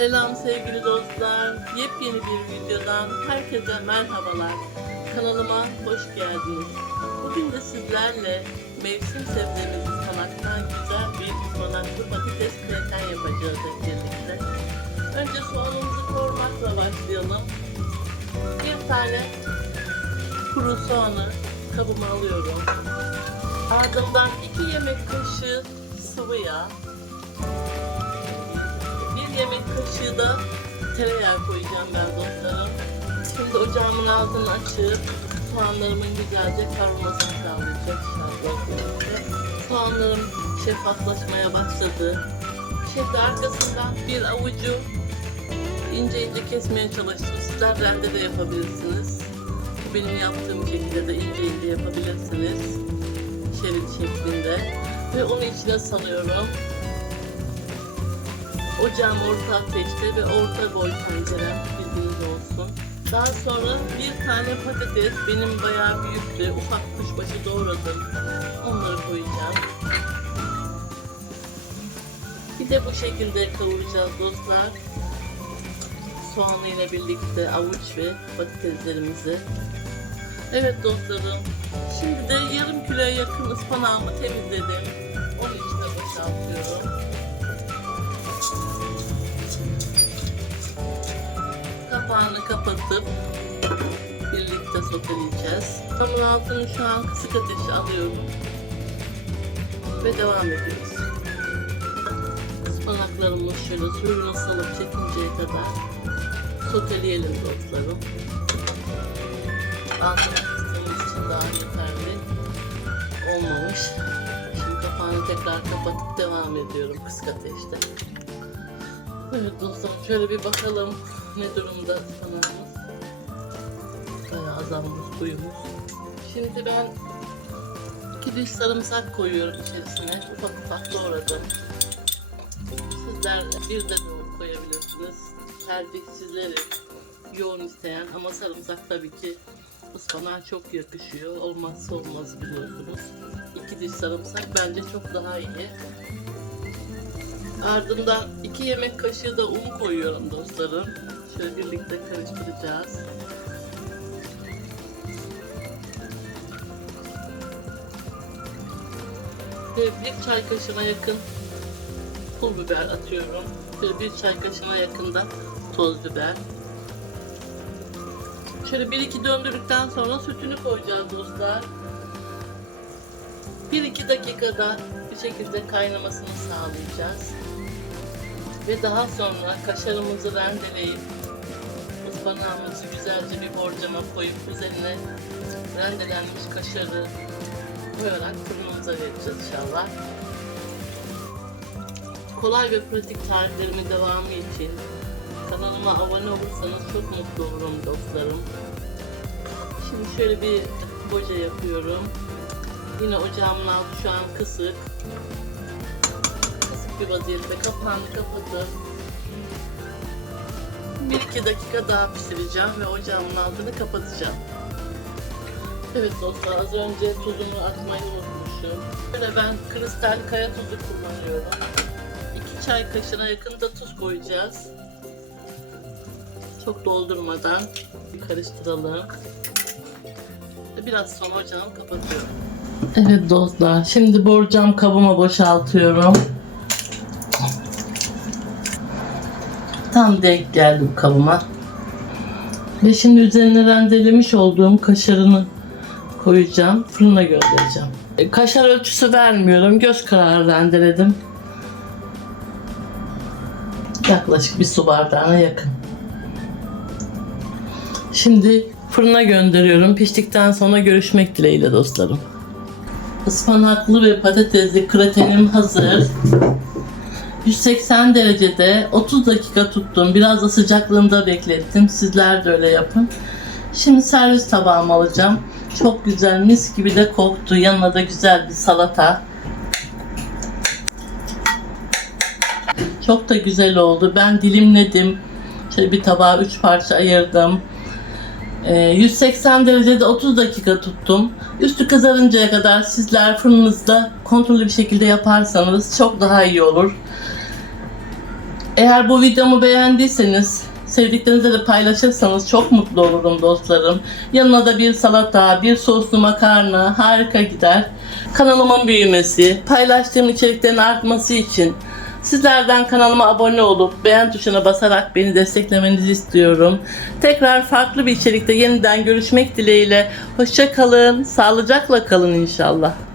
Selam sevgili dostlar. Yepyeni bir videodan herkese merhabalar. Kanalıma hoş geldiniz. Bugün de sizlerle mevsim sebzemiz ıspanaktan güzel bir ıspanaklı patates kreten yapacağız hep birlikte. Önce soğanımızı kavurmakla başlayalım. Bir tane kuru soğanı kabıma alıyorum. Ardından 2 yemek kaşığı sıvı yağ, yemek kaşığı da tereyağı koyacağım ben dostlarım. Şimdi ocağımın altını açıp soğanlarımın güzelce kavrulmasını sağlayacak. Soğanlarım şeffaflaşmaya başladı. Şimdi arkasından bir avucu ince ince kesmeye çalıştım. Sizler rende de yapabilirsiniz. Benim yaptığım şekilde de ince ince yapabilirsiniz. Şerit şeklinde. Ve onu içine salıyorum. Ocağım orta ateşte ve orta boy tencerem bilginiz olsun. Daha sonra bir tane patates benim bayağı büyüktü. Ufak kuşbaşı doğradım. Onları koyacağım. Bir de bu şekilde kavuracağız dostlar. Soğanı ile birlikte avuç ve patateslerimizi. Evet dostlarım. Şimdi de yarım kiloya yakın ıspanağımı temizledim. Onun içine boşaltıyorum. Kapağını kapatıp birlikte soteleyeceğiz. Hamur altını şu an kısık ateşe alıyorum. Ve devam ediyoruz. Ispanaklarımı şöyle suyunu salıp çekinceye kadar soteleyelim dostlarım. Altını kıstığımız için daha yeterli olmamış. Şimdi kapağını tekrar kapatıp devam ediyorum kısık ateşte. Evet dostum şöyle bir bakalım ne durumda kanalımız. Bayağı azalmış suyumuz. Şimdi ben iki diş sarımsak koyuyorum içerisine. Ufak ufak doğradım. Sizler bir de yoğun koyabilirsiniz. Tercih sizlerin yoğun isteyen ama sarımsak tabii ki ıspanağa çok yakışıyor. Olmazsa olmaz biliyorsunuz. İki diş sarımsak bence çok daha iyi. Ardından 2 yemek kaşığı da un koyuyorum dostlarım. Şöyle birlikte karıştıracağız. Ve bir çay kaşığına yakın pul biber atıyorum. Şöyle bir çay kaşığına yakın da toz biber. Şöyle bir iki döndürdükten sonra sütünü koyacağız dostlar. 1-2 dakikada bir şekilde kaynamasını sağlayacağız. Ve daha sonra kaşarımızı rendeleyip ıspanağımızı güzelce bir borcama koyup üzerine rendelenmiş kaşarı koyarak fırınımıza vereceğiz inşallah. Kolay ve pratik tariflerimin devamı için kanalıma abone olursanız çok mutlu olurum dostlarım. Şimdi şöyle bir boca yapıyorum. Yine ocağımın altı şu an kısık. Kısık bir vaziyette kapağını kapatıp 1-2 dakika daha pişireceğim ve ocağımın altını kapatacağım. Evet dostlar az önce tuzumu atmayı unutmuşum. Böyle ben kristal kaya tuzu kullanıyorum. 2 çay kaşığına yakın da tuz koyacağız. Çok doldurmadan karıştıralım. Biraz sonra ocağımı kapatıyorum. Evet dostlar, şimdi borcam kabıma boşaltıyorum. Tam denk geldi bu kabıma. Ve şimdi üzerine rendelemiş olduğum kaşarını koyacağım. Fırına göndereceğim. E, Kaşar ölçüsü vermiyorum. Göz kararı rendeledim. Yaklaşık bir su bardağına yakın. Şimdi fırına gönderiyorum. Piştikten sonra görüşmek dileğiyle dostlarım. Ispanaklı ve patatesli kretenim hazır. 180 derecede 30 dakika tuttum. Biraz da sıcaklığında beklettim. Sizler de öyle yapın. Şimdi servis tabağıma alacağım. Çok güzel mis gibi de koktu. Yanına da güzel bir salata. Çok da güzel oldu. Ben dilimledim. Şöyle bir tabağa 3 parça ayırdım. Ee, 180 derecede 30 dakika tuttum. Üstü kızarıncaya kadar sizler fırınınızda kontrollü bir şekilde yaparsanız çok daha iyi olur. Eğer bu videomu beğendiyseniz sevdiklerinizle de paylaşırsanız çok mutlu olurum dostlarım. Yanına da bir salata, bir soslu makarna harika gider. Kanalımın büyümesi, paylaştığım içeriklerin artması için sizlerden kanalıma abone olup beğen tuşuna basarak beni desteklemenizi istiyorum. Tekrar farklı bir içerikte yeniden görüşmek dileğiyle. Hoşça kalın, sağlıcakla kalın inşallah.